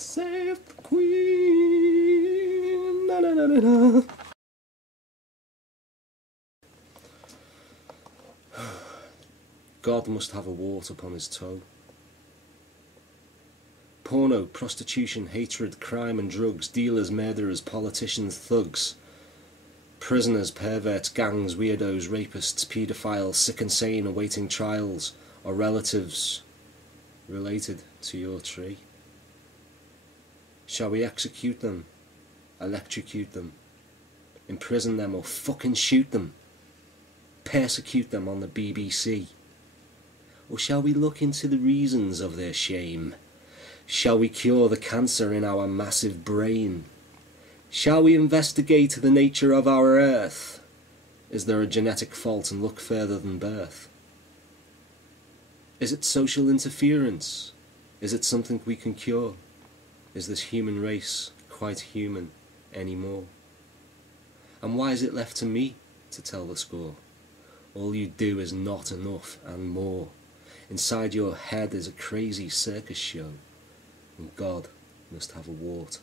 Save the Queen. Na, na, na, na, na. God must have a wart upon his toe. Porno, prostitution, hatred, crime and drugs, dealers, murderers, politicians, thugs, prisoners, perverts, gangs, weirdos, rapists, paedophiles, sick and sane awaiting trials, or relatives related to your tree. Shall we execute them, electrocute them, imprison them or fucking shoot them, persecute them on the BBC? Or shall we look into the reasons of their shame? Shall we cure the cancer in our massive brain? Shall we investigate the nature of our earth? Is there a genetic fault and look further than birth? Is it social interference? Is it something we can cure? Is this human race quite human anymore? And why is it left to me to tell the score? All you do is not enough and more. Inside your head is a crazy circus show, and God must have a wart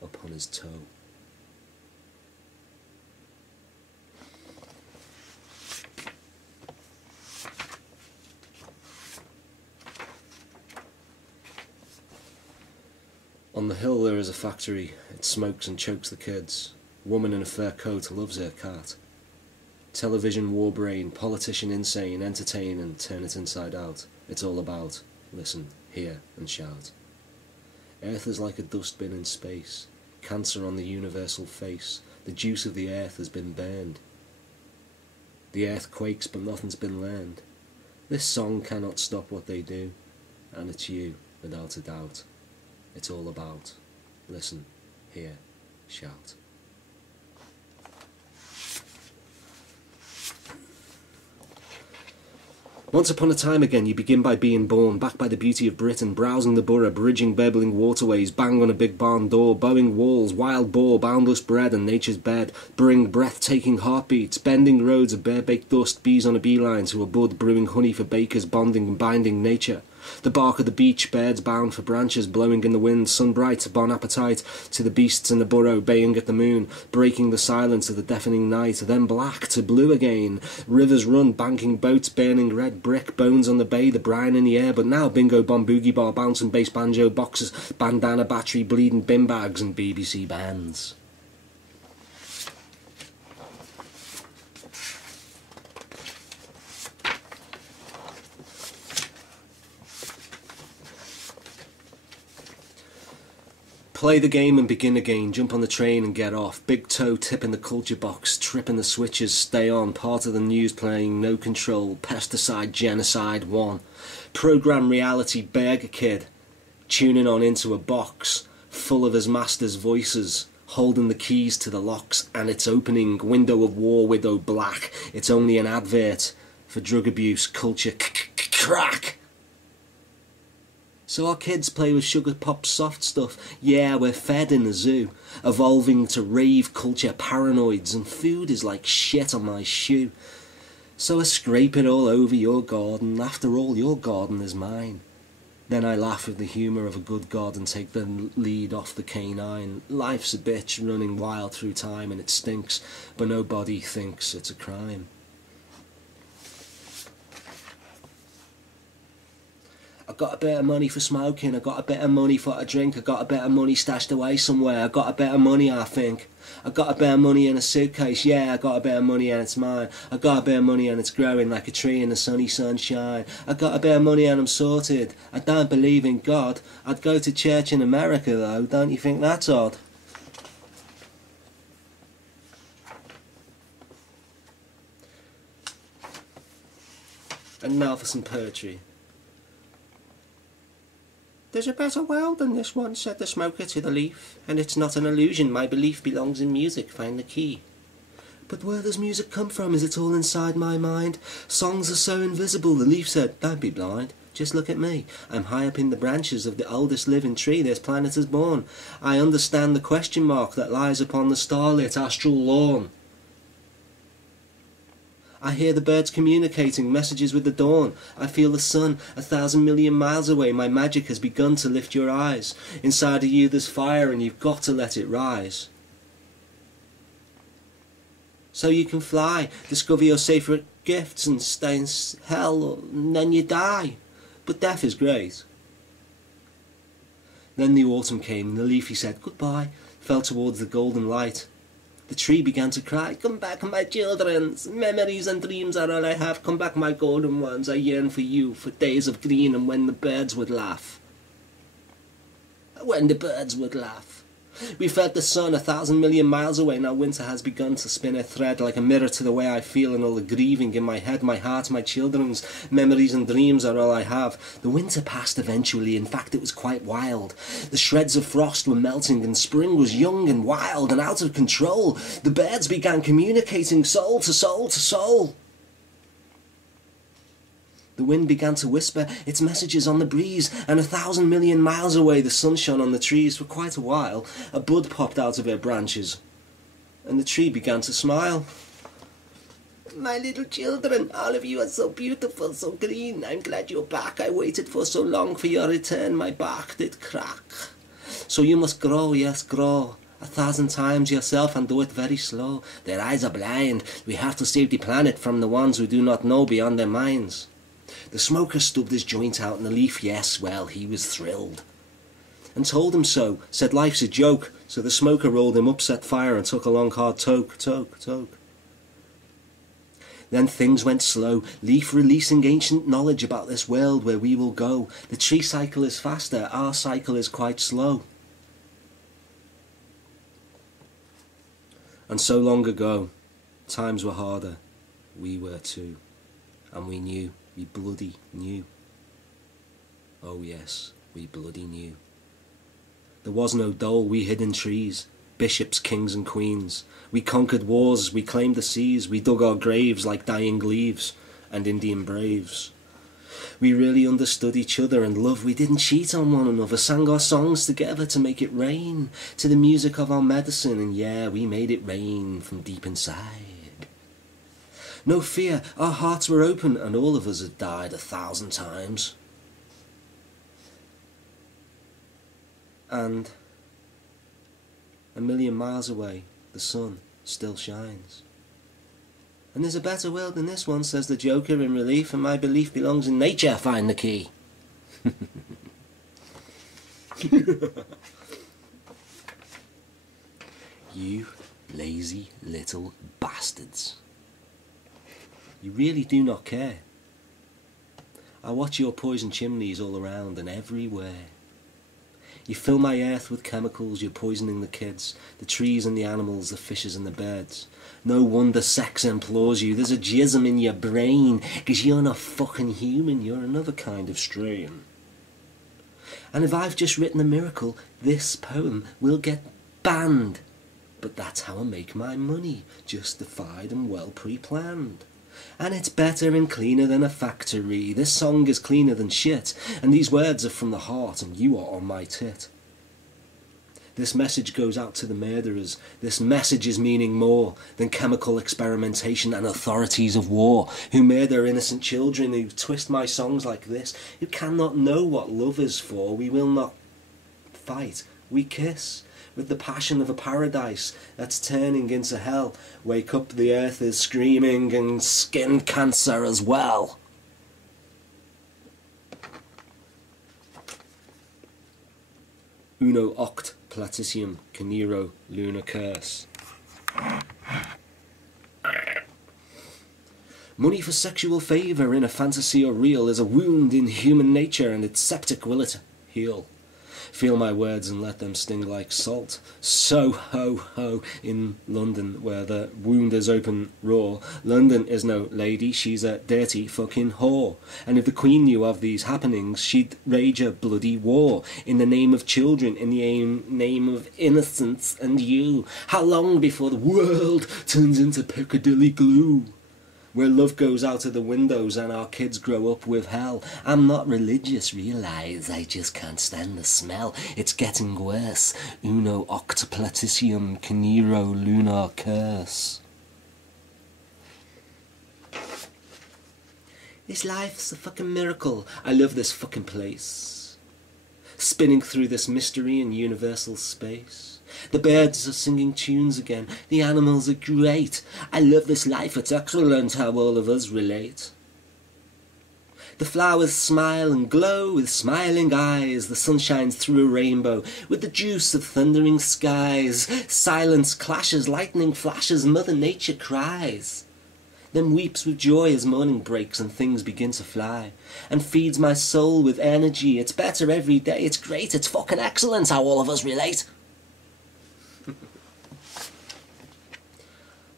upon his toe. On the hill there is a factory. It smokes and chokes the kids. Woman in a fur coat loves her cat. Television war brain, politician insane, entertain and turn it inside out. It's all about listen, hear and shout. Earth is like a dustbin in space, cancer on the universal face. The juice of the earth has been burned. The earth quakes but nothing's been learned. This song cannot stop what they do, and it's you, without a doubt. It's all about listen, hear, shout. Once upon a time again, you begin by being born, backed by the beauty of Britain, browsing the borough, bridging burbling waterways, bang on a big barn door, bowing walls, wild boar, boundless bread and nature's bed, bring breathtaking heartbeats, bending roads of bare-baked dust, bees on a beeline to a bud, brewing honey for bakers, bonding and binding nature. The bark of the beech, birds bound for branches, blowing in the wind, sun bright, bon appetite to the beasts in the burrow, baying at the moon, breaking the silence of the deafening night, then black to blue again, rivers run, banking boats, burning red brick, bones on the bay, the brine in the air, but now bingo, bomb, boogie bar, bouncing bass, banjo, boxes, bandana, battery, bleeding bin bags and BBC bands. Play the game and begin again, jump on the train and get off, big toe tipping the culture box, tripping the switches, stay on, part of the news playing, no control, pesticide, genocide, one. Program reality, Burger Kid, tuning on into a box, full of his master's voices, holding the keys to the locks, and it's opening, window of war, widow black, it's only an advert for drug abuse, culture, crack. So our kids play with sugar pop soft stuff. Yeah, we're fed in the zoo, evolving to rave culture paranoids, and food is like shit on my shoe. So I scrape it all over your garden. After all, your garden is mine. Then I laugh with the humour of a good God and take the lead off the canine. Life's a bitch running wild through time and it stinks, but nobody thinks it's a crime. I got a bit of money for smoking, I got a bit of money for a drink, I got a bit of money stashed away somewhere, I got a bit of money I think. I got a bit of money in a suitcase, yeah, I got a bit of money and it's mine. I got a bit of money and it's growing like a tree in the sunny sunshine. I got a bit of money and I'm sorted. I don't believe in God. I'd go to church in America though, don't you think that's odd? And now for some poetry. There's a better world than this one, said the smoker to the leaf, and it's not an illusion, my belief belongs in music, find the key. But where does music come from? Is it all inside my mind? Songs are so invisible, the leaf said, don't be blind, just look at me. I'm high up in the branches of the oldest living tree this planet has borne. I understand the question mark that lies upon the starlit astral lawn. I hear the birds communicating messages with the dawn. I feel the sun 1,000 million miles away. My magic has begun to lift your eyes. Inside of you there's fire and you've got to let it rise. So you can fly, discover your sacred gifts and stay in hell, and then you die. But death is great. Then the autumn came and the leafy said goodbye, fell towards the golden light. The tree began to cry, come back my children, memories and dreams are all I have, come back my golden ones, I yearn for you, for days of green and when the birds would laugh. When the birds would laugh. We felt the sun 1,000 million miles away, now winter has begun to spin a thread like a mirror to the way I feel and all the grieving in my head, my heart, my children's memories and dreams are all I have. The winter passed eventually, in fact it was quite wild. The shreds of frost were melting and spring was young and wild and out of control. The birds began communicating soul to soul to soul. The wind began to whisper its messages on the breeze, and 1,000 million miles away the sun shone on the trees for quite a while. A bud popped out of her branches, and the tree began to smile. My little children, all of you are so beautiful, so green. I'm glad you're back. I waited for so long for your return. My bark did crack. So you must grow, yes, grow. 1,000 times yourself and do it very slow. Their eyes are blind. We have to save the planet from the ones who do not know beyond their minds. The smoker stubbed his joint out and the leaf, yes, well, he was thrilled. And told him so, said life's a joke. So the smoker rolled him up, set fire and took a long hard toke. Then things went slow, leaf releasing ancient knowledge about this world where we will go. The tree cycle is faster, our cycle is quite slow. And so long ago, times were harder, we were too, and we knew. We bloody knew. Oh yes, we bloody knew. There was no dole, we hid in trees, bishops, kings and queens. We conquered wars, we claimed the seas, we dug our graves like dying leaves and Indian braves. We really understood each other and love, we didn't cheat on one another, sang our songs together to make it rain, to the music of our medicine, and yeah, we made it rain from deep inside. No fear, our hearts were open, and all of us had died 1,000 times. And 1,000,000 miles away, the sun still shines. And there's a better world than this one, says the Joker in relief, and my belief belongs in nature, find the key. You lazy little bastards. You really do not care. I watch your poison chimneys all around and everywhere. You fill my earth with chemicals, you're poisoning the kids, the trees and the animals, the fishes and the birds. No wonder sex implores you, there's a jism in your brain, 'cause you're not fucking human, you're another kind of strain. And if I've just written a miracle, this poem will get banned. But that's how I make my money, justified and well pre-planned. And it's better and cleaner than a factory. This song is cleaner than shit, and these words are from the heart, and you are on my tit. This message goes out to the murderers. This message is meaning more than chemical experimentation and authorities of war, who murder innocent children, who twist my songs like this, who cannot know what love is for. We will not fight, we kiss. With the passion of a paradise that's turning into hell. Wake up, the earth is screaming, and skin cancer as well. Uno oct platicium canero luna curse. Money for sexual favour in a fantasy or real is a wound in human nature, and it's septic, will it heal? Feel my words and let them sting like salt. So ho ho in London, where the wound is open raw. London is no lady, she's a dirty fucking whore. And if the Queen knew of these happenings, she'd rage a bloody war. In the name of children, in the name of innocence and you. How long before the world turns into Piccadilly glue? Where love goes out of the windows and our kids grow up with hell. I'm not religious, realise, I just can't stand the smell. It's getting worse. Uno octoplaticium canero lunar curse. This life's a fucking miracle. I love this fucking place. Spinning through this mystery in universal space. The birds are singing tunes again. The animals are great. I love this life. It's excellent how all of us relate. The flowers smile and glow with smiling eyes. The sun shines through a rainbow with the juice of thundering skies. Silence clashes, lightning flashes, Mother Nature cries. Then weeps with joy as morning breaks and things begin to fly. And feeds my soul with energy. It's better every day. It's great. It's fucking excellent how all of us relate.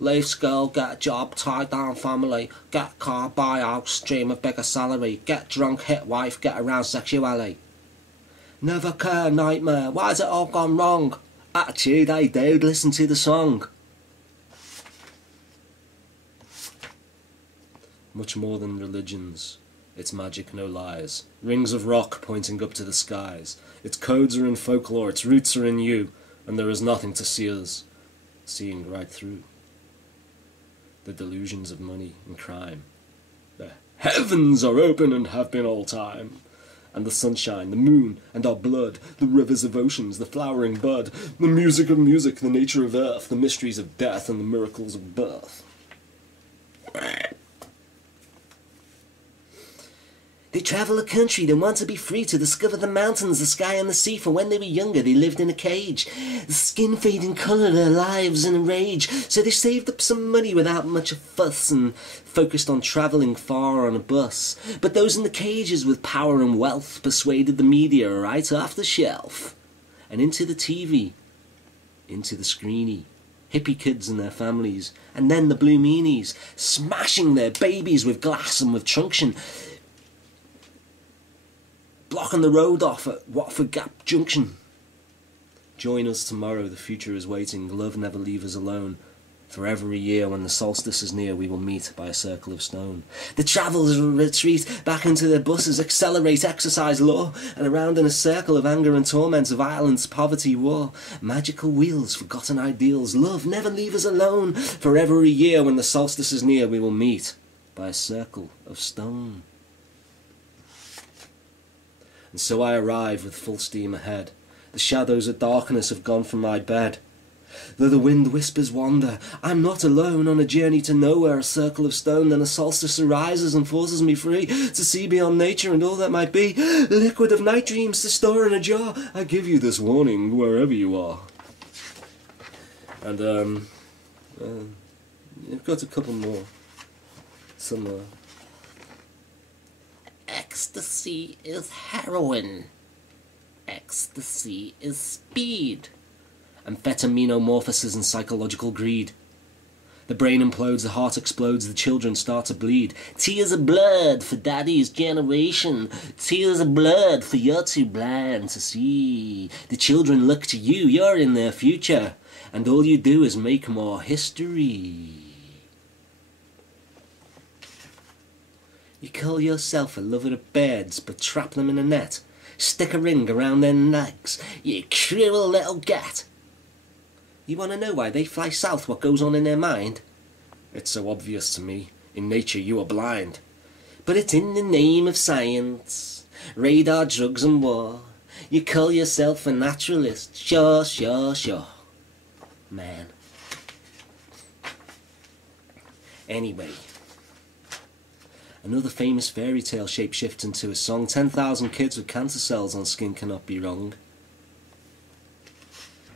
Leave school, get a job, tie down family, get car, buy house, dream of bigger salary, get drunk, hit wife, get around sexuality. Never care, nightmare, why's it all gone wrong? Attitude, hey dude, listen to the song. Much more than religions, it's magic, no lies. Rings of rock pointing up to the skies. Its codes are in folklore, its roots are in you, and there is nothing to see us seeing right through. The delusions of money and crime. The heavens are open and have been all time. And the sunshine, the moon, and our blood, the rivers of oceans, the flowering bud, the music of music, the nature of earth, the mysteries of death, and the miracles of birth. They travel the country, they want to be free to discover the mountains, the sky and the sea. For when they were younger they lived in a cage. The skin fading colour, their lives in a rage. So they saved up some money without much fuss and focused on travelling far on a bus. But those in the cages with power and wealth persuaded the media right off the shelf. And into the TV, into the screeny. Hippie kids and their families, and then the blue meanies, smashing their babies with glass and with truncheon. Blocking the road off at Watford Gap Junction. Join us tomorrow, the future is waiting. Love never leave us alone. For every year when the solstice is near, we will meet by a circle of stone. The travellers will retreat back into their buses, accelerate, exercise law, and around in a circle of anger and torment, of violence, poverty, war. Magical wheels, forgotten ideals. Love never leave us alone. For every year when the solstice is near, we will meet by a circle of stone. And so I arrive with full steam ahead. The shadows of darkness have gone from my bed. Though the wind whispers wander, I'm not alone on a journey to nowhere, a circle of stone. Then a solstice arises and forces me free to see beyond nature and all that might be. Liquid of night dreams to store in a jar. I give you this warning wherever you are. And I've got a couple more. Some Ecstasy is heroin. Ecstasy is speed. Amphetaminомorphosis and psychological greed. The brain implodes, the heart explodes, the children start to bleed. Tears of blood for daddy's generation. Tears of blood for you're too blind to see. The children look to you, you're in their future. And all you do is make more history. You call yourself a lover of birds, but trap them in a net. Stick a ring around their necks, you cruel little gat. You want to know why they fly south, what goes on in their mind? It's so obvious to me. In nature you are blind. But it's in the name of science. Radar, drugs and war. You call yourself a naturalist. Sure, sure, sure. Man. Anyway. Another famous fairy tale shapeshifts into a song. 10,000 kids with cancer cells on skin cannot be wrong.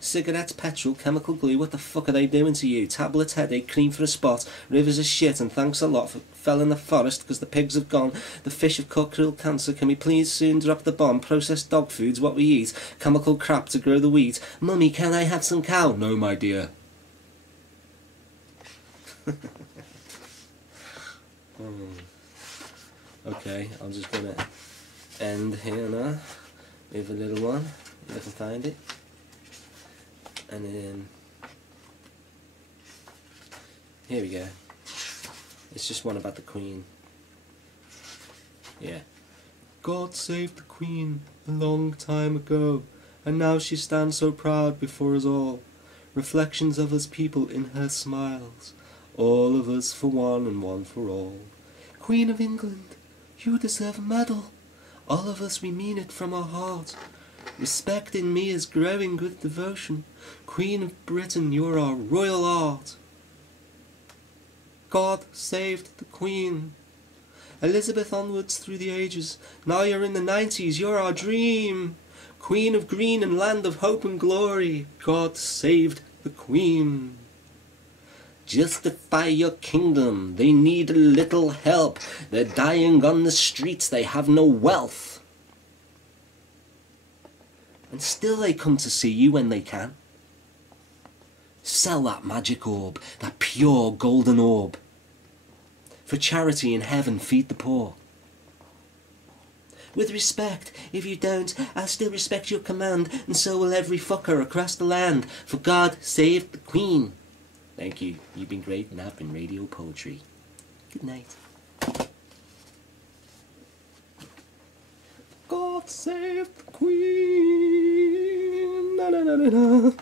Cigarettes, petrol, chemical glue, what the fuck are they doing to you? Tablets, headache, cream for a spot, rivers of shit, and thanks a lot for fell in the forest because the pigs have gone. The fish have caught cruel cancer, can we please soon drop the bomb? Processed dog food's what we eat, chemical crap to grow the wheat. Mummy, can I have some cow? No, my dear. Okay, I'm just gonna end here now with a little one, if I can find it. And then here we go. It's just one about the Queen. Yeah. God saved the Queen a long time ago, and now she stands so proud before us all. Reflections of us people in her smiles, all of us for one and one for all. Queen of England, You deserve a medal. All of us, we mean it from our heart. Respect in me is growing with devotion. Queen of Britain, you're our royal art. God saved the Queen. Elizabeth onwards through the ages. Now you're in the 90s, you're our dream. Queen of green and land of hope and glory. God saved the Queen. Justify your kingdom, they need a little help. They're dying on the streets, they have no wealth. And still they come to see you when they can. Sell that magic orb, that pure golden orb. For charity in heaven, feed the poor. With respect, if you don't, I'll still respect your command, and so will every fucker across the land, for God saved the Queen. Thank you. You've been great, and I've been Radio Poetry. Good night. God save the Queen. Na, na, na, na, na.